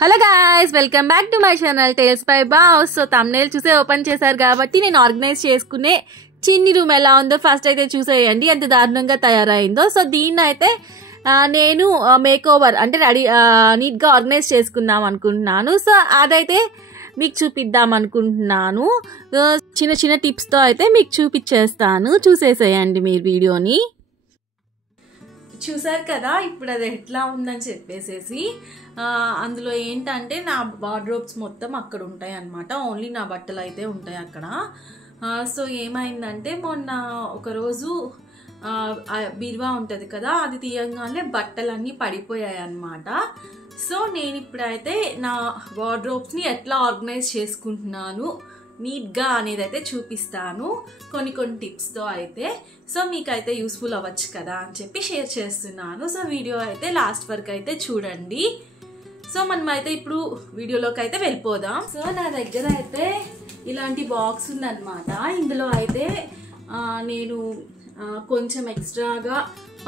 Hello guys, welcome back to my channel tales by boss. So thumbnail చూసే open చేశారు కాబట్టి నేను organise చేసుకునే చిన్ని రూమ్ ఎలా ఉందో ఫస్ట్ అయితే చూసేయండి, ఎంత దారుణంగా తయారైందో. సో దీన్ని అయితే నేను మేక్ ఓవర్ అంటే రెడీ నీట్గా ఆర్గనైజ్ చేసుకుందాం అనుకుంటున్నాను. సో అదైతే మీకు చూపిద్దాం అనుకుంటున్నాను. చిన్న చిన్న టిప్స్తో అయితే మీకు చూపించేస్తాను, చూసేసేయండి మీరు వీడియోని. చూసారు కదా ఇప్పుడు అది ఎట్లా ఉందని చెప్పేసేసి. అందులో ఏంటంటే నా వార్డ్రోబ్స్ మొత్తం అక్కడ ఉంటాయి అన్నమాట, ఓన్లీ నా బట్టలు అయితే ఉంటాయి అక్కడ. సో ఏమైందంటే మొన్న ఒకరోజు బీరువా ఉంటుంది కదా, అది తీయగానే బట్టలన్నీ పడిపోయాయి అన్నమాట. సో నేను ఇప్పుడైతే నా వార్డ్రోబ్స్ని ఎట్లా ఆర్గనైజ్ చేసుకుంటున్నాను నీట్గా అనేది అయితే చూపిస్తాను, కొన్ని టిప్స్తో అయితే. సో మీకైతే యూస్ఫుల్ అవ్వచ్చు కదా అని చెప్పి షేర్ చేస్తున్నాను. సో వీడియో అయితే లాస్ట్ వరకు అయితే చూడండి. సో మనం అయితే ఇప్పుడు వీడియోలోకి అయితే వెళ్ళిపోదాం. సో నా దగ్గర అయితే ఇలాంటి బాక్స్ ఉందన్నమాట. ఇందులో అయితే నేను కొంచెం ఎక్స్ట్రాగా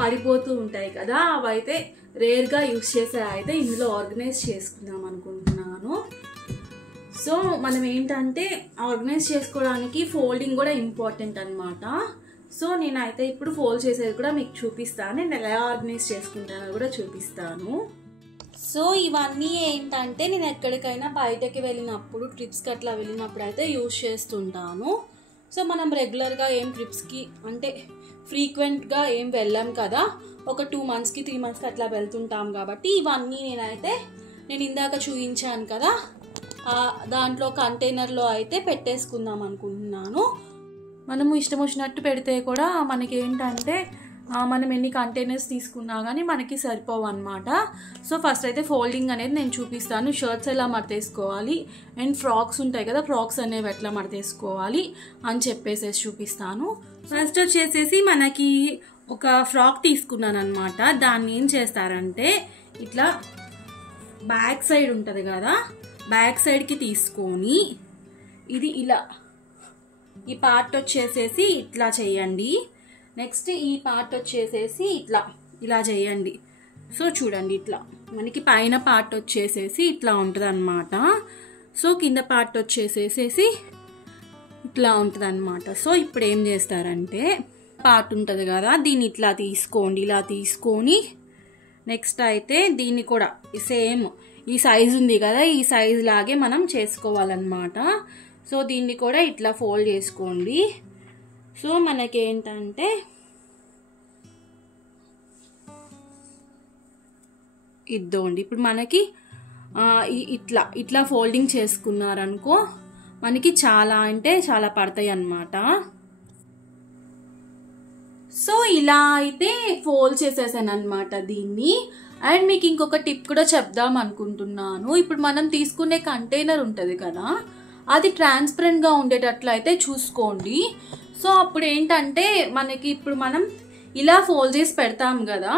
పడిపోతూ ఉంటాయి కదా, అవైతే రేర్గా యూస్ చేసే అయితే ఇందులో ఆర్గనైజ్ చేసుకుందాం అనుకుంటున్నాను. సో మనం ఏంటంటే ఆర్గనైజ్ చేసుకోవడానికి ఫోల్డింగ్ కూడా ఇంపార్టెంట్ అనమాట. సో నేనైతే ఇప్పుడు ఫోల్డ్ చేసేది కూడా మీకు చూపిస్తాను, నేను ఎలా ఆర్గనైజ్ చేసుకుంటానో కూడా చూపిస్తాను. సో ఇవన్నీ ఏంటంటే నేను ఎక్కడికైనా బయటకి వెళ్ళినప్పుడు, ట్రిప్స్కి అట్లా వెళ్ళినప్పుడు అయితే యూజ్ చేస్తుంటాను. సో మనం రెగ్యులర్గా ఏం ట్రిప్స్కి అంటే ఫ్రీక్వెంట్గా ఏం వెళ్ళాం కదా, ఒక 2 monthsకి 3 monthsకి అట్లా వెళ్తుంటాం కాబట్టి ఇవన్నీ నేను ఇందాక చూపించాను కదా, దాంట్లో కంటైనర్లో అయితే పెట్టేసుకుందాం అనుకుంటున్నాను. మనము ఇష్టం వచ్చినట్టు పెడితే కూడా మనకి ఏంటంటే మనం ఎన్ని కంటైనర్స్ తీసుకున్నా కానీ మనకి సరిపోవు అనమాట. సో ఫస్ట్ అయితే ఫోల్డింగ్ అనేది నేను చూపిస్తాను, షర్ట్స్ ఎలా మడతేసుకోవాలి అండ్ ఫ్రాక్స్ ఉంటాయి కదా, ఫ్రాక్స్ అనేవి ఎట్లా మడతేసుకోవాలి అని చెప్పేసి చూపిస్తాను. ఫస్ట్ వచ్చేసేసి మనకి ఒక ఫ్రాక్ తీసుకున్నాను అనమాట. దాన్ని ఏం చేస్తారంటే ఇట్లా బ్యాక్ సైడ్ ఉంటుంది కదా, బ్యాక్ సైడ్కి తీసుకొని ఇది ఇలా ఈ పార్ట్ వచ్చేసేసి ఇట్లా చేయండి. నెక్స్ట్ ఈ పార్ట్ వచ్చేసేసి ఇలా చేయండి. సో చూడండి ఇట్లా మనకి పైన పార్ట్ వచ్చేసేసి ఇట్లా ఉంటుంది అనమాట. సో కింద పార్ట్ వచ్చేసేసి ఇట్లా ఉంటుంది అనమాట. సో ఇప్పుడు ఏం చేస్తారంటే పార్ట్ ఉంటుంది కదా, దీన్ని ఇట్లా తీసుకోండి. ఇలా తీసుకొని నెక్స్ట్ అయితే దీన్ని కూడా సేమ్ ఈ సైజు ఉంది కదా, ఈ సైజు లాగే మనం చేసుకోవాలన్నమాట. సో దీన్ని కూడా ఇట్లా ఫోల్డ్ చేసుకోండి. సో మనకేంటంటే ఇద్దండి, ఇప్పుడు మనకి ఇట్లా ఫోల్డింగ్ చేసుకున్నారనుకో మనకి చాలా అంటే చాలా పడతాయి అన్నమాట. సో ఇలా అయితే ఫోల్డ్ చేసేసాను అనమాట దీన్ని. అండ్ మీకు ఇంకొక టిప్ కూడా చెప్దాం అనుకుంటున్నాను. ఇప్పుడు మనం తీసుకునే కంటైనర్ ఉంటుంది కదా, అది ట్రాన్స్పరెంట్గా ఉండేటట్లు అయితే చూసుకోండి. సో అప్పుడు ఏంటంటే మనకి ఇప్పుడు మనం ఇలా ఫోల్డ్ చేసి పెడతాం కదా,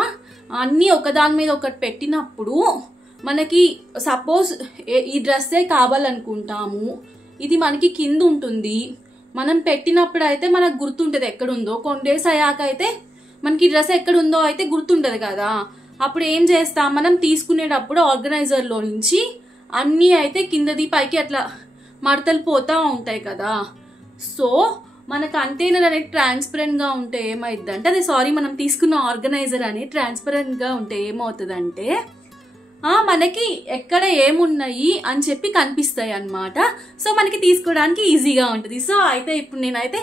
అన్నీ ఒకదాని మీద ఒకటి పెట్టినప్పుడు మనకి సపోజ్ ఈ డ్రెస్సే కావాలనుకుంటాము, ఇది మనకి కింద ఉంటుంది, మనం పెట్టినప్పుడు అయితే మనకు గుర్తుంటుంది ఎక్కడుందో. కొన్ని డేస్ అయ్యాక అయితే మనకి డ్రెస్ ఎక్కడుందో అయితే గుర్తుంటుంది కదా, అప్పుడు ఏం చేస్తాం మనం తీసుకునేటప్పుడు ఆర్గనైజర్లో నుంచి అన్నీ అయితే కిందది పైకి అట్లా మడతలు పోతూ ఉంటాయి కదా. సో మన కంటైనర్ అనేది ట్రాన్స్పరెంట్గా ఉంటే ఏమైందంటే మనం తీసుకున్న ఆర్గనైజర్ అనేది ట్రాన్స్పరెంట్గా ఉంటే ఏమవుతుందంటే మనకి ఎక్కడ ఏమున్నాయి అని చెప్పి కనిపిస్తాయి అన్నమాట. సో మనకి తీసుకోవడానికి ఈజీగా ఉంటుంది. సో అయితే ఇప్పుడు నేనైతే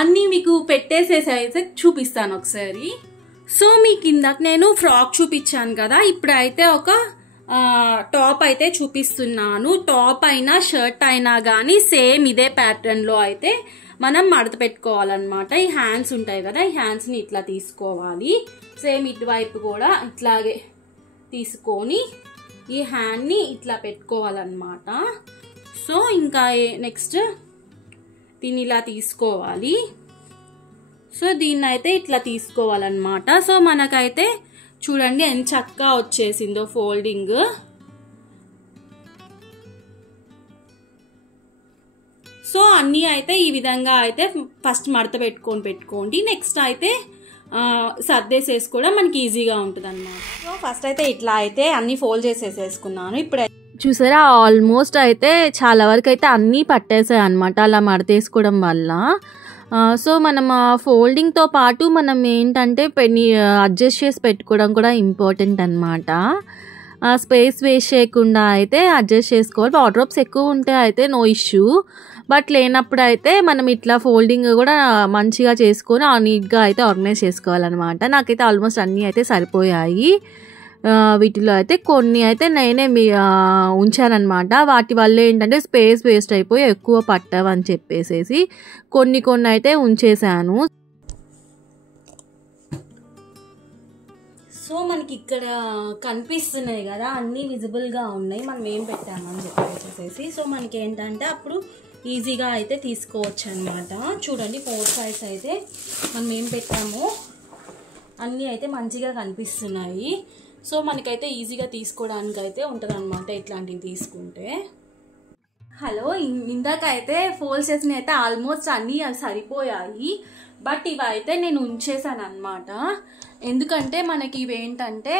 అన్నీ మీకు పెట్టేసేసి అయితే చూపిస్తాను ఒకసారి. సో మీకు ఇందాక నేను ఫ్రాక్ చూపించాను కదా, ఇప్పుడు అయితే ఒక టాప్ అయితే చూపిస్తున్నాను. టాప్ అయినా షర్ట్ అయినా కానీ సేమ్ ఇదే ప్యాటర్న్లో అయితే మనం మడత పెట్టుకోవాలన్నమాట. ఈ హ్యాండ్స్ ఉంటాయి కదా, ఈ హ్యాండ్స్ని ఇట్లా తీసుకోవాలి. సేమ్ ఇటువైపు కూడా ఇట్లాగే తీసుకొని ఈ హ్యాండ్ని ఇట్లా పెట్టుకోవాలన్నమాట. సో ఇంకా నెక్స్ట్ దీన్ని ఇలా తీసుకోవాలి. సో దీన్ని అయితే ఇట్లా తీసుకోవాలన్నమాట. సో మనకైతే చూడండి ఎంత చక్కగా వచ్చేసిందో ఫోల్డింగ్. సో అన్నీ అయితే ఈ విధంగా అయితే ఫస్ట్ మడత పెట్టుకోండి. నెక్స్ట్ అయితే సర్దేసేసి కూడా మనకి ఈజీగా ఉంటుంది అన్నమాట. సో ఫస్ట్ అయితే ఇట్లా అయితే అన్ని ఫోల్డ్ చేసేసుకున్నాను. ఇప్పుడు చూసారా ఆల్మోస్ట్ అయితే చాలా వరకు అయితే అన్నీ పట్టేసాయి అనమాట అలా మడతేసుకోవడం వల్ల. సో మనం ఫోల్డింగ్తో పాటు మనం ఏంటంటే పెన్ని అడ్జస్ట్ చేసి పెట్టుకోవడం కూడా ఇంపార్టెంట్ అనమాట. స్పేస్ వేస్ట్ చేయకుండా అయితే అడ్జస్ట్ చేసుకోవాలి. వార్డ్రోబ్స్ ఎక్కువ ఉంటే అయితే నో ఇష్యూ, బట్ లేనప్పుడు అయితే మనం ఇట్లా ఫోల్డింగ్ కూడా మంచిగా చేసుకొని నీట్గా అయితే ఆర్గనైజ్ చేసుకోవాలన్నమాట. నాకైతే ఆల్మోస్ట్ అన్నీ అయితే సరిపోయాయి. వీటిలో అయితే కొన్ని అయితే నేనే ఉంచానన్నమాట. వాటి వల్ల ఏంటంటే స్పేస్ వేస్ట్ అయిపోయి ఎక్కువ పట్టవని చెప్పేసేసి కొన్ని అయితే ఉంచేసాను. సో మనకి ఇక్కడ కనిపిస్తున్నాయి కదా, అన్నీ విజిబుల్గా ఉన్నాయి మనం ఏం పెట్టామని చెప్పేసేసి. సో మనకి ఏంటంటే అప్పుడు ఈజీగా అయితే తీసుకోవచ్చు అనమాట. చూడండి 4 సైడ్స్ అయితే మనం ఏం పెట్టామో అన్నీ అయితే మంచిగా కనిపిస్తున్నాయి. సో మనకైతే ఈజీగా తీసుకోవడానికి అయితే ఉంటుంది అనమాట ఇట్లాంటివి తీసుకుంటే. హలో, ఇందాక అయితే ఫోల్డ్ చేసినవి అయితే ఆల్మోస్ట్ అన్నీ సరిపోయాయి, బట్ ఇవి అయితే నేను ఉంచేసాను అనమాట. ఎందుకంటే మనకి ఇవి ఏంటంటే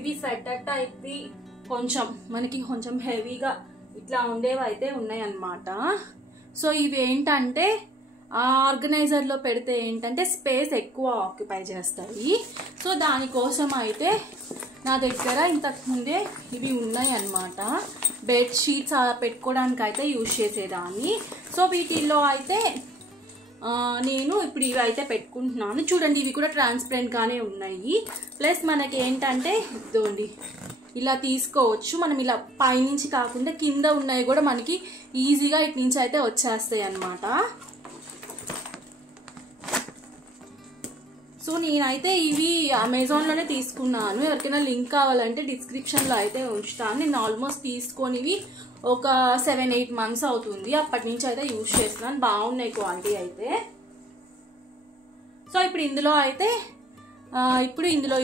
ఇవి స్వెటర్ టైప్వి మనకి కొంచెం హెవీగా ఇట్లా ఉండేవి అయితే ఉన్నాయి అన్నమాట. సో ఇవి ఏంటంటే ఆర్గనైజర్లో పెడితే ఏంటంటే స్పేస్ ఎక్కువ ఆక్యుపై చేస్తాయి. సో దానికోసం అయితే నా దగ్గర ఇంతకుముందే ఇవి ఉన్నాయి అన్నమాట. బెడ్షీట్స్ పెట్టుకోవడానికి అయితే యూజ్ చేసేదాన్ని. సో వీటిల్లో అయితే నేను ఇప్పుడు ఇవి అయితే పెట్టుకుంటున్నాను. చూడండి ఇవి కూడా ట్రాన్స్పరెంట్గానే ఉన్నాయి. ప్లస్ మనకి ఏంటంటే ఇదిగోండి ఇలా తీసుకోవచ్చు. మనం ఇలా పైనుంచి కాకుండా కింద ఉన్నాయి కూడా మనకి ఈజీగా ఇటు నుంచి అయితే వచ్చేస్తాయి అన్నమాట. సో నేనైతే ఇవి అమెజాన్లోనే తీసుకున్నాను. ఎవరికైనా లింక్ కావాలంటే డిస్క్రిప్షన్లో అయితే ఉంచుతాను. నేను ఆల్మోస్ట్ తీసుకొనివి ఒక 7-8 మంత్స్ అవుతుంది. అప్పటి నుంచి అయితే యూజ్ చేస్తున్నాను. బాగున్నాయి క్వాలిటీ అయితే. సో ఇప్పుడు ఇందులో అయితే ఇందులో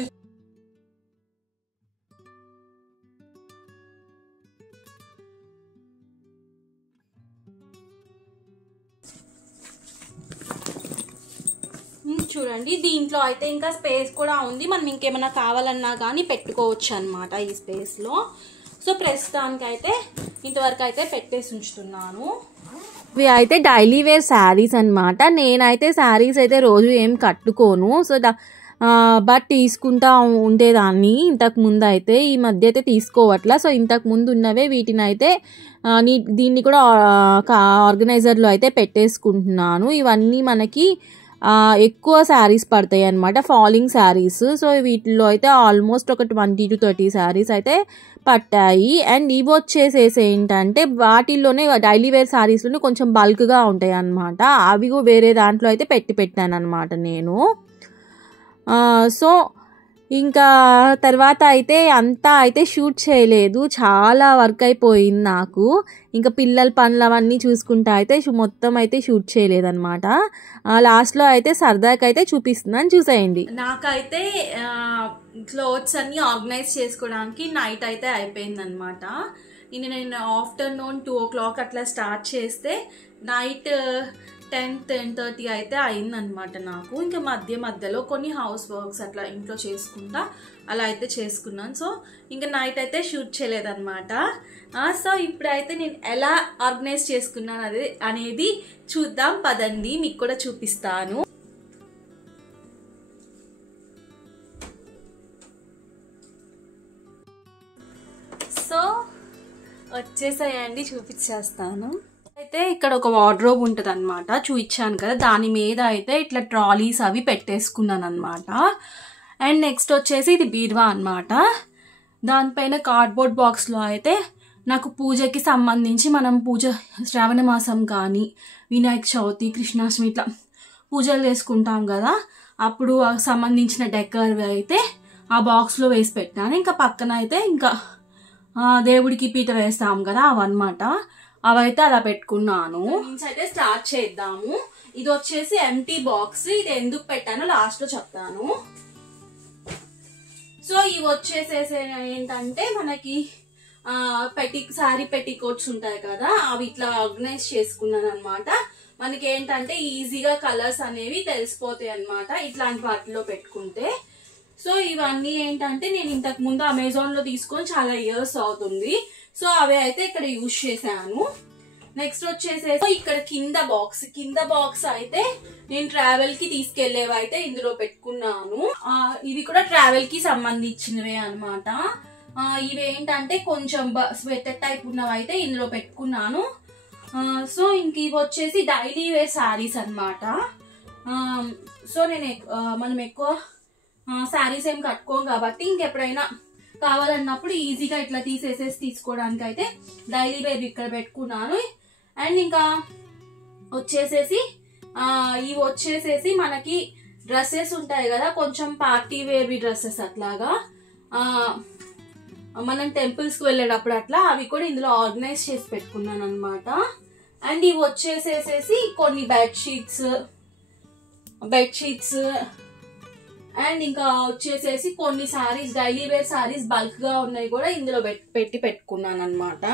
చూడండి దీంట్లో అయితే ఇంకా స్పేస్ కూడా ఉంది. మనం ఇంకేమైనా కావాలన్నా కానీ పెట్టుకోవచ్చు అనమాట ఈ స్పేస్లో. సో ప్రస్తుతానికి అయితే ఇంతవరకు అయితే పెట్టేసి ఉంచుతున్నాను. ఇవి అయితే డైలీ వేర్ శారీస్ అనమాట. నేనైతే శారీస్ అయితే రోజు ఏం కట్టుకోను. సో బట్ తీసుకుంటా ఉండేదాన్ని ఇంతకు ముందు అయితే. ఈ మధ్య అయితే తీసుకోవట్లా. సో ఇంతకు ముందు ఉన్నవే వీటిని అయితే దీన్ని కూడా ఆర్గనైజర్లో అయితే పెట్టేసుకుంటున్నాను. ఇవన్నీ మనకి ఎక్కువ శారీస్ పడతాయి అనమాట, ఫాలింగ్ శారీస్. సో వీటిలో అయితే ఆల్మోస్ట్ ఒక 20 to 30 శారీస్ అయితే పట్టాయి. అండ్ ఇవి వచ్చేసేసి ఏంటంటే వాటిల్లోనే డైలీ వేర్ శారీస్లోనే కొంచెం బల్క్గా ఉంటాయి అన్నమాట. అవి వేరే దాంట్లో అయితే పెట్టాను అనమాట నేను. సో ఇంకా తర్వాత అయితే అంతా అయితే షూట్ చేయలేదు. చాలా వర్క్ అయిపోయింది నాకు. ఇంకా పిల్లల పనులు అవన్నీ చూసుకుంటా అయితే మొత్తం అయితే షూట్ చేయలేదన్నమాట. లాస్ట్లో అయితే సరదాకి అయితే చూపిస్తున్నాను, చూసేయండి. నాకైతే క్లోత్స్ అన్నీ ఆర్గనైజ్ చేసుకోవడానికి నైట్ అయితే అయిపోయిందనమాట. నేను ఆఫ్టర్నూన్ 2 o'clock అట్లా స్టార్ట్ చేస్తే నైట్ 10-10:30 అయితే అయిందనమాట నాకు. ఇంకా మధ్యలో కొన్ని హౌస్ వర్క్స్ అట్లా ఇంట్లో చేసుకుంటా అలా అయితే చేసుకున్నాను. సో ఇంకా నైట్ అయితే షూట్ చేయలేదన్నమాట. సో ఇప్పుడైతే నేను ఎలా ఆర్గనైజ్ చేసుకున్నాను అనేది చూద్దాం పదండి, మీకు కూడా చూపిస్తాను. సో వచ్చేసాయండి, చూపించేస్తాను. అయితే ఇక్కడ ఒక వార్డ్రోబ్ ఉంటుంది అనమాట, చూపించాను కదా. దాని మీద అయితే ఇట్లా ట్రాలీస్ అవి పెట్టేసుకున్నాను అనమాట. అండ్ నెక్స్ట్ వచ్చేసి ఇది బీరువా అనమాట. దానిపైన కార్డ్బోర్డ్ బాక్స్లో అయితే నాకు పూజకి సంబంధించి మనం శ్రావణ మాసం కానీ వినాయక చవితి, కృష్ణాష్టమి ఇట్లా పూజలు చేసుకుంటాం కదా, అప్పుడు సంబంధించిన డెకర్ అయితే ఆ బాక్స్లో వేసి పెట్టాను. ఇంకా పక్కన అయితే ఇంకా దేవుడికి పీట వేస్తాం కదా అవన్నమాట, అవైతే అలా పెట్టుకున్నాను. నుంచి అయితే స్టార్ట్ చేద్దాము. ఇది వచ్చేసి ఎంటీ బాక్స్. ఇది ఎందుకు పెట్టానో లాస్ట్ లో చెప్తాను. సో ఇవి వచ్చేసేసి ఏంటంటే మనకి శారీ పెట్టికోట్స్ ఉంటాయి కదా, అవి ఇట్లా ఆర్గనైజ్ చేసుకున్నాను అనమాట. మనకి ఏంటంటే ఈజీగా కలర్స్ అనేవి తెలిసిపోతాయి అనమాట ఇట్లాంటి వాటిలో పెట్టుకుంటే. సో ఇవన్నీ ఏంటంటే నేను ఇంతకు ముందు అమెజాన్ లో తీసుకొని చాలా ఇయర్స్ అవుతుంది. సో అవి అయితే ఇక్కడ యూజ్ చేశాను. నెక్స్ట్ వచ్చేసేసి ఇక్కడ కింద బాక్స్ అయితే నేను ట్రావెల్ కి తీసుకెళ్లేవి అయితే ఇందులో పెట్టుకున్నాను. ఇవి కూడా ట్రావెల్ కి సంబంధించినవే అనమాట. ఇవి ఏంటంటే కొంచెం స్వెటర్ టైప్ ఉన్నవి అయితే ఇందులో పెట్టుకున్నాను. సో ఇంక ఇవి వచ్చేసి డైలీ వేర్ శారీస్ అనమాట. సో మనం ఎక్కువ శారీస్ ఏం కట్టుకోం కాబట్టి ఇంకెప్పుడైనా కావాలన్నప్పుడు ఈజీగా ఇట్లా తీసుకోవడానికి అయితే డైలీ వేర్ ఇక్కడ పెట్టుకున్నాను. అండ్ ఇంకా వచ్చేసేసి ఇవి వచ్చేసేసి మనకి డ్రెస్సెస్ ఉంటాయి కదా, కొంచెం పార్టీ వేర్వి డ్రెస్సెస్ అట్లాగా మనం టెంపుల్స్ కి వెళ్ళేటప్పుడు అట్లా అవి కూడా ఇందులో ఆర్గనైజ్ చేసి పెట్టుకున్నాను అనమాట. అండ్ ఇవి వచ్చేసేసి కొన్ని బెడ్షీట్స్ అండ్ ఇంకా వచ్చేసేసి కొన్ని saris, daily wear saris bulk గా ఉన్నాయి కూడా ఇందులో పెట్టుకున్నాను అనమాట.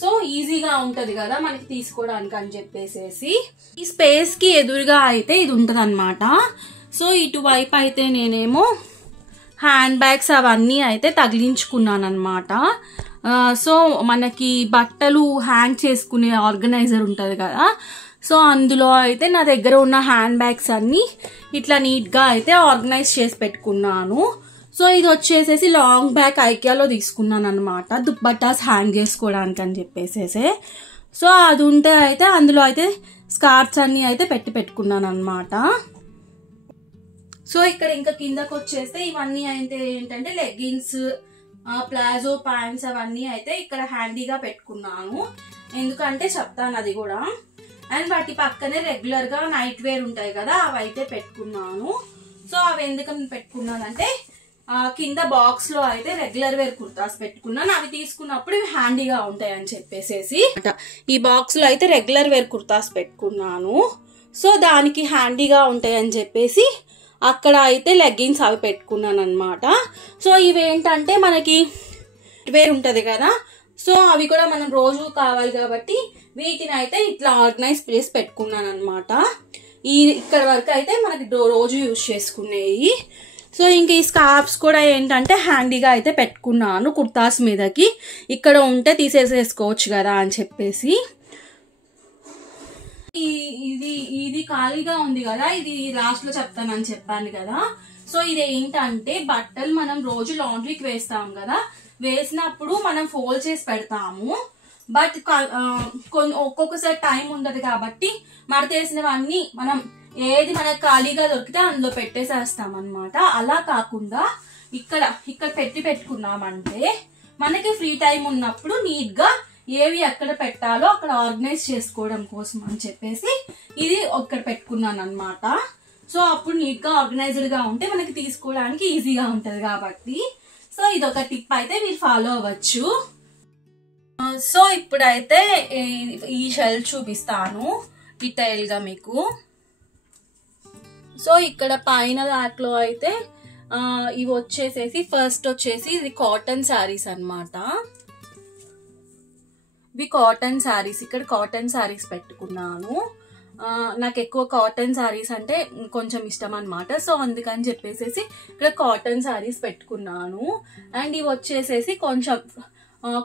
సో ఈజీగా ఉంటది కదా మనకి తీసుకోవడానికి అని చెప్పేసేసి ఈ స్పేస్ కి ఎదురుగా అయితే ఇది ఉంటది అనమాట. సో ఇటువైపు అయితే నేనేమో హ్యాండ్ బ్యాగ్స్ అవన్నీ అయితే తగిలించుకున్నాను అనమాట. సో మనకి బట్టలు హ్యాంగ్ చేసుకునే ఆర్గనైజర్ ఉంటది కదా, సో అందులో అయితే నా దగ్గర ఉన్న హ్యాండ్ బ్యాగ్స్ అన్ని ఇట్లా నీట్ గా అయితే ఆర్గనైజ్ చేసి పెట్టుకున్నాను. సో ఇది వచ్చేసేసి లాంగ్ బ్యాగ్ ఐకియాలో తీసుకున్నాను అనమాట, దుప్పటాస్ హ్యాంగ్ చేసుకోవడానికి అని చెప్పేసేసి. సో అది ఉంటే అయితే అందులో అయితే స్కార్ట్స్ అన్ని అయితే పెట్టుకున్నాను అనమాట. సో ఇక్కడ ఇంకా కిందకు వచ్చేస్తే ఇవన్నీ అయితే ఏంటంటే లెగ్గిన్స్, ప్లాజో ప్యాంట్స్ అవన్నీ అయితే ఇక్కడ హ్యాండీగా పెట్టుకున్నాను, ఎందుకంటే చెప్తాను అది కూడా. అండ్ వాటి పక్కనే రెగ్యులర్ గా నైట్ వేర్ ఉంటాయి కదా అవి అయితే పెట్టుకున్నాను. సో అవి ఎందుకని పెట్టుకున్నానంటే కింద బాక్స్ లో అయితే రెగ్యులర్ వేర్ కుర్తాస్ పెట్టుకున్నాను, అవి తీసుకున్నప్పుడు ఇవి హ్యాండీగా ఉంటాయి అని చెప్పేసేసి ఈ బాక్స్ లో అయితే రెగ్యులర్ వేర్ కుర్తాస్ పెట్టుకున్నాను. సో దానికి హ్యాండీగా ఉంటాయి అని చెప్పేసి అక్కడ అయితే లెగ్గిన్స్ అవి పెట్టుకున్నాను అనమాట. సో ఇవేంటంటే మనకి వేర్ ఉంటది కదా, సో అవి కూడా మనం రోజు కావాలి కాబట్టి వీటిని అయితే ఇట్లా ఆర్గనైజ్ చేసి పెట్టుకున్నాను అనమాట. ఇక్కడ వరకు అయితే మనకి రోజు యూజ్ చేసుకునేవి. సో ఇంక ఈ స్కార్ఫ్స్ కూడా ఏంటంటే హ్యాండీగా అయితే పెట్టుకున్నాను కుర్తాస్ మీదకి, ఇక్కడ ఉంటే తీసేసుకోవచ్చు కదా అని చెప్పేసి. ఇది ఖాళీగా ఉంది కదా, ఇది లాస్ట్ లో చెప్తానని చెప్పాను కదా. సో ఇది ఏంటంటే బట్టలు మనం రోజు లాండ్రీకి వేస్తాం కదా, వేసినప్పుడు మనం ఫోల్డ్ చేసి పెడతాము, బట్ ఒక్కొక్కసారి టైం ఉండదు కాబట్టి మడతేసినవన్నీ మనం ఏది మనకు ఖాళీగా దొరికితే అందులో పెట్టేసేస్తాం అనమాట. అలా కాకుండా ఇక్కడ పెట్టుకున్నామంటే మనకి ఫ్రీ టైం ఉన్నప్పుడు నీట్ గా ఏవి ఎక్కడ పెట్టాలో అక్కడ ఆర్గనైజ్ చేసుకోవడం కోసం అని చెప్పేసి ఇది ఒక్కడ పెట్టుకున్నాను అనమాట. సో అప్పుడు నీట్ గా ఆర్గనైజ్డ్ గా ఉంటే మనకి తీసుకోవడానికి ఈజీగా ఉంటది కాబట్టి. సో ఇదొక టిప్ అయితే మీరు ఫాలో అవ్వచ్చు. సో ఇప్పుడైతే ఈ షెల్ఫ్ చూపిస్తాను డీటెయిల్ గా మీకు. సో ఇక్కడ పైన దాంట్లో అయితే ఇవి వచ్చేసేసి ఫస్ట్ వచ్చేసి ఇది కాటన్ శారీస్ అనమాట. ఇవి కాటన్ శారీస్, ఇక్కడ కాటన్ శారీస్ పెట్టుకున్నాను. నాకు ఎక్కువ కాటన్ శారీస్ అంటే కొంచెం ఇష్టం అనమాట. సో అందుకని చెప్పేసి ఇక్కడ కాటన్ శారీస్ పెట్టుకున్నాను. అండ్ ఇవి వచ్చేసేసి కొంచెం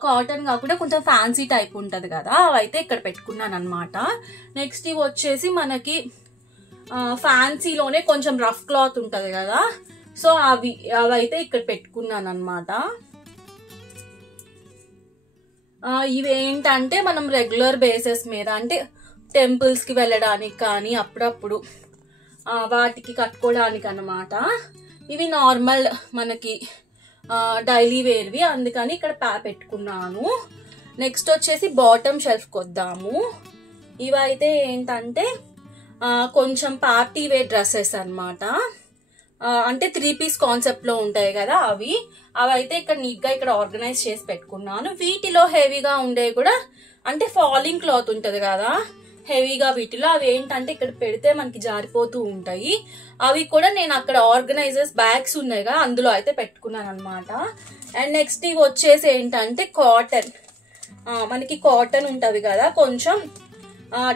కాటన్ కాకుండా కొంచెం ఫ్యాన్సీ టైప్ ఉంటది కదా, అవైతే ఇక్కడ పెట్టుకున్నాను అనమాట. నెక్స్ట్ ఇవి వచ్చేసి మనకి ఫ్యాన్సీలోనే కొంచెం రఫ్ క్లాత్ ఉంటది కదా, సో అవైతే ఇక్కడ పెట్టుకున్నాను అనమాట. ఇవేంటంటే మనం రెగ్యులర్ బేసిస్ మీద అంటే టెంపుల్స్ కి వెళ్ళడానికి కానీ అప్పుడప్పుడు వాటికి కట్టుకోవడానికి అన్నమాట. ఇవి నార్మల్ మనకి డైలీ వేర్వి, అందుకని ఇక్కడ పెట్టుకున్నాను. నెక్స్ట్ వచ్చేసి బాటమ్ షెల్ఫ్కి వద్దాము. ఇవైతే ఏంటంటే కొంచెం పార్టీ వేర్ డ్రెస్సెస్ అనమాట, అంటే 3 పీస్ కాన్సెప్ట్ లో ఉంటాయి కదా అవైతే ఇక్కడ నీట్ గా ఇక్కడ ఆర్గనైజ్ చేసి పెట్టుకున్నాను. వీటిలో హెవీగా ఉండేవి కూడా అంటే ఫాలింగ్ క్లాత్ ఉంటది కదా హెవీగా, వీటిలో అవి ఏంటంటే ఇక్కడ పెడితే మనకి జారిపోతూ ఉంటాయి. అవి కూడా నేను అక్కడ ఆర్గనైజర్స్ బ్యాగ్స్ ఉన్నాయి కదా అందులో అయితే పెట్టుకున్నాను అనమాట. అండ్ నెక్స్ట్ ఇవి వచ్చేసి ఏంటంటే కాటన్, మనకి కాటన్ ఉంటది కదా కొంచెం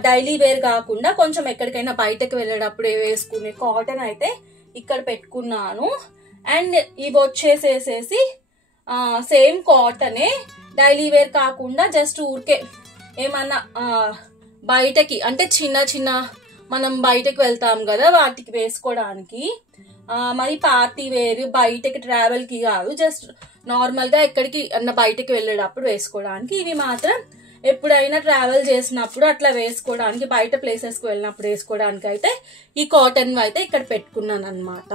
డైలీ వేర్ కాకుండా కొంచెం ఎక్కడికైనా బయటకు వెళ్ళేటప్పుడు వేసుకునే కాటన్ అయితే ఇక్కడ పెట్టుకున్నాను. అండ్ ఇవి వచ్చేసేసి సేమ్ కాటనే డైలీ వేర్ కాకుండా జస్ట్ ఊరికే ఏమన్నా బయటకి అంటే చిన్న చిన్న మనం బయటకు వెళ్తాం కదా వాటికి వేసుకోవడానికి, మరి పార్టీ వేర్ బయటకి ట్రావెల్కి కాదు, జస్ట్ నార్మల్గా ఎక్కడికి అన్న బయటకి వెళ్ళేటప్పుడు వేసుకోవడానికి. ఇవి మాత్రం ఎప్పుడైనా ట్రావెల్ చేసినప్పుడు అట్లా వేసుకోవడానికి, బయట ప్లేసెస్కి వెళ్ళినప్పుడు వేసుకోవడానికి అయితే ఈ కాటన్ అయితే ఇక్కడ పెట్టుకున్నాను అనమాట.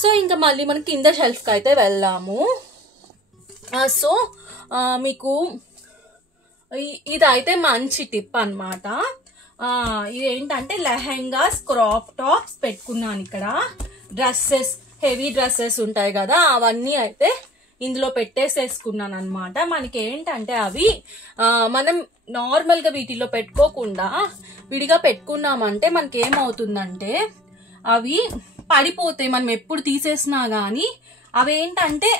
సో ఇంకా మళ్ళీ మనం కింద షెల్ఫ్కి అయితే వెళ్దాము. సో మీకు ఇదైతే మంచి టిప్ అనమాట. ఇదేంటంటే లెహెంగాస్, క్రాప్ టాప్స్ పెట్టుకున్నాను ఇక్కడ. డ్రెస్సెస్, హెవీ డ్రెస్సెస్ ఉంటాయి కదా అవన్నీ అయితే ఇందులో పెట్టేసేసుకున్నాను అనమాట. మనకి ఏంటంటే అవి మనం నార్మల్గా వీటిలో పెట్టుకోకుండా విడిగా పెట్టుకున్నామంటే మనకి ఏమవుతుందంటే అవి పడిపోతాయి. మనం ఎప్పుడు తీసేసినా కానీ అవి ఏంటంటే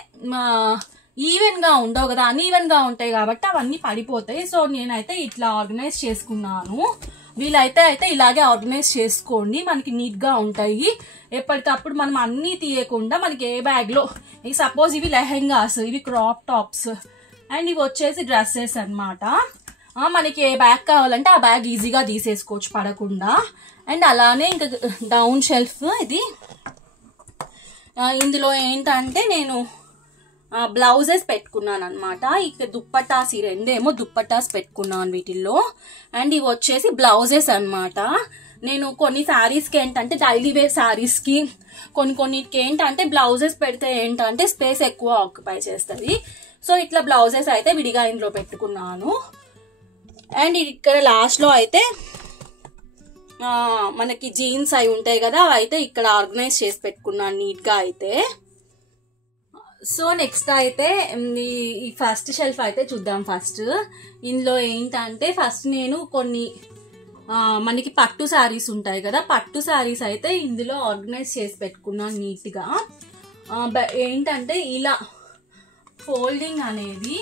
ఈవెన్గా ఉండవు కదా, అన్ఈవెన్గా ఉంటాయి కాబట్టి అవన్నీ పడిపోతాయి. సో నేనైతే ఇట్లా ఆర్గనైజ్ చేసుకున్నాను. వీలైతే ఇలాగే ఆర్గనైజ్ చేసుకోండి, మనకి నీట్గా ఉంటాయి. ఎప్పటికప్పుడు మనం అన్నీ తీయకుండా మనకి ఏ బ్యాగ్లో, సపోజ్ ఇవి లెహెంగాస్, ఇవి క్రాప్ టాప్స్ అండ్ ఇవి వచ్చేసి డ్రెస్సెస్ అనమాట. మనకి ఏ బ్యాగ్ కావాలంటే ఆ బ్యాగ్ ఈజీగా తీసేసుకోవచ్చు పడకుండా. అండ్ అలానే ఇంకా డౌన్ షెల్ఫ్ ఇది. ఇందులో ఏంటంటే నేను బ్లౌజెస్ పెట్టుకున్నాను అనమాట. ఇక దుప్పటాస్, ఈ రెండేమో దుప్పటాస్ పెట్టుకున్నాను వీటిల్లో. అండ్ ఇవి వచ్చేసి బ్లౌజెస్ అనమాట. నేను కొన్ని శారీస్కి ఏంటంటే డైలీ వేర్ శారీస్కి కొన్నిటికి ఏంటంటే బ్లౌజెస్ పెడితే ఏంటంటే స్పేస్ ఎక్కువ ఆక్యుపై చేస్తుంది. సో ఇట్లా బ్లౌజెస్ అయితే విడిగా ఇందులో పెట్టుకున్నాను. అండ్ ఇక్కడ లాస్ట్లో అయితే మనకి జీన్స్ అవి ఉంటాయి కదా అవి అయితే ఇక్కడ ఆర్గనైజ్ చేసి పెట్టుకున్నాను నీట్గా అయితే. సో నెక్స్ట్ అయితే ఈ ఫస్ట్ షెల్ఫ్ అయితే చూద్దాం. ఫస్ట్ ఇందులో ఏంటంటే ఫస్ట్ నేను కొన్ని మనకి పట్టు శారీస్ ఉంటాయి కదా, పట్టు శారీస్ అయితే ఇందులో ఆర్గనైజ్ చేసి పెట్టుకున్నాను నీట్గా. ఏంటంటే ఇలా ఫోల్డింగ్ అనేది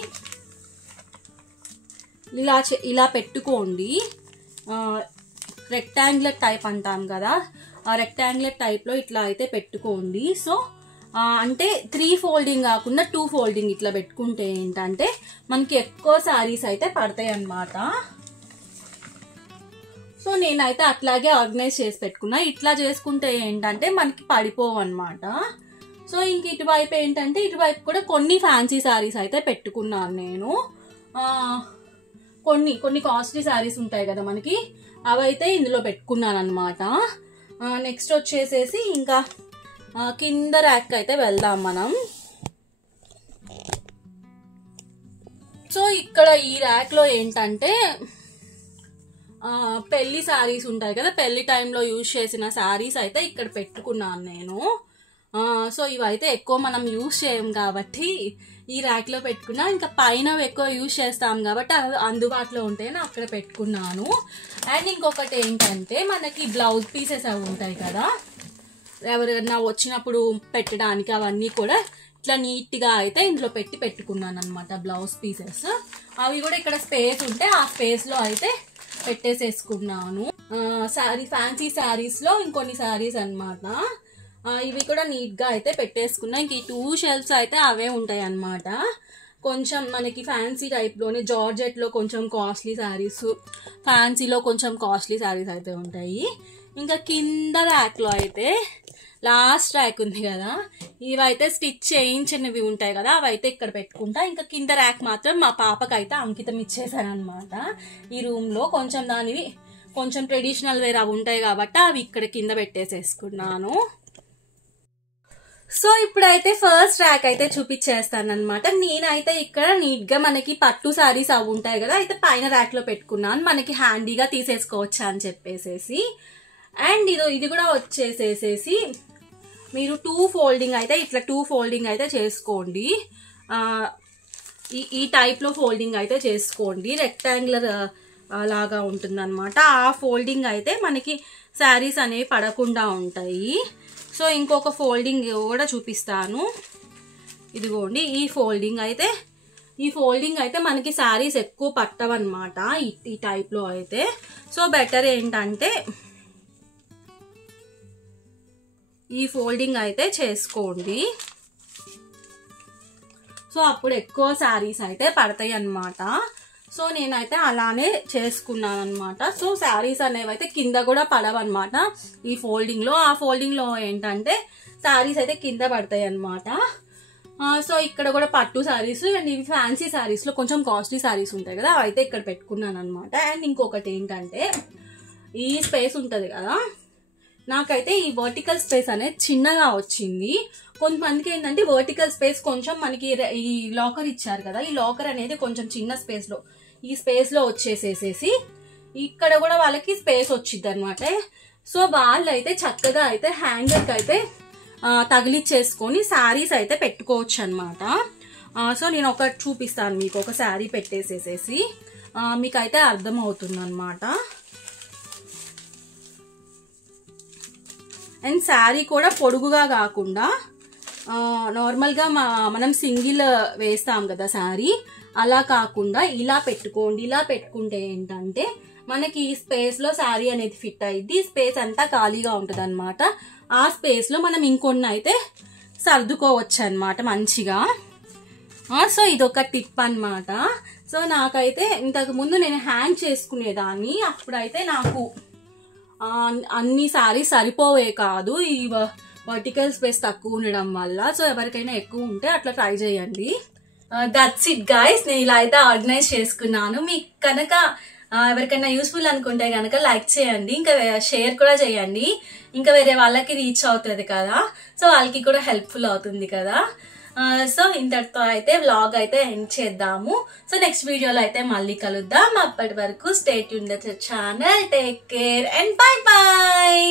ఇలా పెట్టుకోండి. రెక్టాంగులర్ టైప్ అంటాం కదా, ఆ రెక్టాంగులర్ టైప్లో ఇట్లా అయితే పెట్టుకోండి. సో అంటే 3 ఫోల్డింగ్ కాకుండా 2 ఫోల్డింగ్ ఇట్లా పెట్టుకుంటే ఏంటంటే మనకి ఎక్కువ శారీస్ అయితే పడతాయి అన్నమాట. సో నేనైతే అట్లాగే ఆర్గనైజ్ చేసి పెట్టుకున్నా. ఇట్లా చేసుకుంటే ఏంటంటే మనకి పడిపోవు అనమాట. సో ఇంక ఇటువైపు ఏంటంటే ఇటువైపు కూడా కొన్ని ఫ్యాన్సీ శారీస్ అయితే పెట్టుకున్నాను నేను. కొన్ని కాస్ట్లీ శారీస్ ఉంటాయి కదా మనకి, అవైతే ఇందులో పెట్టుకున్నాను అనమాట. నెక్స్ట్ వచ్చేసేసి ఇంకా కింద ర్యాక్ అయితే వెళ్దాం మనం. సో ఇక్కడ ఈ ర్యాక్లో ఏంటంటే పెళ్లి శారీస్ ఉంటాయి కదా, పెళ్లి టైంలో యూజ్ చేసిన శారీస్ అయితే ఇక్కడ పెట్టుకున్నాను నేను. సో ఇవైతే ఎక్కువ మనం యూజ్ చేయం కాబట్టి ఈ ర్యాక్లో పెట్టుకున్నా. ఇంకా పైన ఎక్కువ యూజ్ చేస్తాం కాబట్టి అందుబాటులో ఉంటేనే అక్కడ పెట్టుకున్నాను. అండ్ ఇంకొకటి ఏంటంటే మనకి బ్లౌజ్ పీసెస్ అవి ఉంటాయి కదా, ఎవరైనా వచ్చినప్పుడు పెట్టడానికి, అవన్నీ కూడా ఇట్లా నీట్గా అయితే ఇందులో పెట్టుకున్నాను అనమాట బ్లౌజ్ పీసెస్. అవి కూడా ఇక్కడ స్పేస్ ఉంటే ఆ స్పేస్లో అయితే పెట్టేసేసుకున్నాను. ఫ్యాన్సీ శారీస్లో ఇంకొన్ని శారీస్ అనమాట, ఇవి కూడా నీట్గా అయితే పెట్టేసుకున్నా. ఇంక ఈ 2 షెల్ఫ్స్ అయితే అవే ఉంటాయి అన్నమాట. కొంచెం మనకి ఫ్యాన్సీ టైప్లోనే జార్జెట్లో కొంచెం కాస్ట్లీ శారీస్, ఫ్యాన్సీలో కొంచెం కాస్ట్లీ శారీస్ అయితే ఉంటాయి. ఇంకా కింద ర్యాక్లో అయితే లాస్ట్ ర్యాక్ ఉంది కదా, ఇవైతే స్టిచ్ చేయించినవి ఉంటాయి కదా అవైతే ఇక్కడ పెట్టుకుంటా. ఇంకా కింద ర్యాక్ మాత్రం మా పాపకైతే అంకితం ఇచ్చేసాను అనమాట ఈ రూమ్లో. దానివి కొంచెం ట్రెడిషనల్ వేర్ అవి ఉంటాయి కాబట్టి అవి ఇక్కడ కింద పెట్టేసేసుకున్నాను. సో ఇప్పుడైతే ఫస్ట్ ర్యాక్ అయితే చూపించేస్తాను అనమాట. నేనైతే ఇక్కడ నీట్గా మనకి పట్టు శారీస్ అవి ఉంటాయి కదా అయితే పైన ర్యాక్లో పెట్టుకున్నాను, మనకి హ్యాండీగా తీసేసుకోవచ్చు అని చెప్పేసేసి. అండ్ ఇది కూడా వచ్చేసేసేసి మీరు 2 ఫోల్డింగ్ అయితే ఇట్లా 2 ఫోల్డింగ్ అయితే చేసుకోండి. ఈ టైప్లో ఫోల్డింగ్ అయితే చేసుకోండి, రెక్టాంగులర్ లాగా ఉంటుందన్నమాట. ఆ ఫోల్డింగ్ అయితే మనకి శారీస్ అనేవి పడకుండా ఉంటాయి. సో ఇంకొక ఫోల్డింగ్ కూడా చూపిస్తాను. ఇదిగోండి ఈ ఫోల్డింగ్ అయితే మనకి శారీస్ ఎక్కువ పట్టవన్నమాట ఈ టైప్లో అయితే. సో బెటర్ ఏంటంటే ఈ ఫోల్డింగ్ అయితే చేసుకోండి. సో అప్పుడు ఎక్కువ శారీస్ అయితే పడతాయి అన్నమాట. సో నేనైతే అలానే చేసుకున్నాను అనమాట. సో శారీస్ అనేవి అయితే కింద కూడా పడవన్నమాట ఈ ఫోల్డింగ్లో. ఆ ఫోల్డింగ్లో ఏంటంటే శారీస్ అయితే కింద పడతాయి అనమాట. సో ఇక్కడ కూడా పట్టు శారీస్ అండ్ ఇవి ఫ్యాన్సీ శారీస్లో కొంచెం కాస్ట్లీ శారీస్ ఉంటాయి కదా, అవి అయితే ఇక్కడ పెట్టుకున్నాను అనమాట. అండ్ ఇంకొకటి ఏంటంటే ఈ స్పేస్ ఉంటుంది కదా, నాకైతే ఈ వర్టికల్ స్పేస్ అనేది చిన్నగా వచ్చింది. కొంతమందికి ఏంటంటే వర్టికల్ స్పేస్ కొంచెం మనకి ఈ లాకర్ ఇచ్చారు కదా, ఈ లాకర్ అనేది కొంచెం చిన్న స్పేస్లో ఈ స్పేస్లో వచ్చేసేసేసి ఇక్కడ కూడా వాళ్ళకి స్పేస్ వచ్చింది అనమాట. సో వాళ్ళైతే చక్కగా అయితే హ్యాంగర్కి అయితే తగిలిచ్చేసుకొని శారీస్ అయితే పెట్టుకోవచ్చు అనమాట. సో నేను ఒకటి చూపిస్తాను మీకు, ఒక శారీ పెట్టేసేసేసి మీకైతే అర్థమవుతుంది అనమాట. అండ్ శారీ కూడా పొడుగుగా కాకుండా నార్మల్గా మనం సింగిల్ వేస్తాం కదా శారీ, అలా కాకుండా ఇలా పెట్టుకోండి. ఇలా పెట్టుకుంటే ఏంటంటే మనకి ఈ స్పేస్లో శారీ అనేది ఫిట్ అయ్యిద్ది, స్పేస్ అంతా ఖాళీగా ఉంటుంది అనమాట. ఆ స్పేస్లో మనం ఇంకొన్ని అయితే సర్దుకోవచ్చు అనమాట మంచిగా. సో ఇదొక టిప్ అనమాట. సో నాకైతే ఇంతకుముందు నేను హ్యాంగ్ చేసుకునేదాన్ని, అప్పుడైతే నాకు అన్ని శారీస్ సరిపోవే కాదు ఈ వర్టికల్ స్పేస్ తక్కువ ఉండడం వల్ల. సో ఎవరికైనా ఎక్కువ ఉంటే అట్లా ట్రై చేయండి. దట్స్ ఇట్ గైస్, నేను ఇలా అయితే ఆర్గనైజ్ చేసుకున్నాను. మీకు కనుక ఎవరికైనా యూస్ఫుల్ అనుకుంటే కనుక లైక్ చేయండి, ఇంకా షేర్ కూడా చేయండి, ఇంకా వేరే వాళ్ళకి రీచ్ అవుతుంది కదా, సో వాళ్ళకి కూడా హెల్ప్ఫుల్ అవుతుంది కదా. సో ఇంతటితో అయితే వ్లాగ్ అయితే ఎండ్ చేద్దాము. సో నెక్స్ట్ వీడియోలో అయితే మళ్ళీ కలుద్దాం. అప్పటి వరకు stay tuned to channel. Take care and bye bye.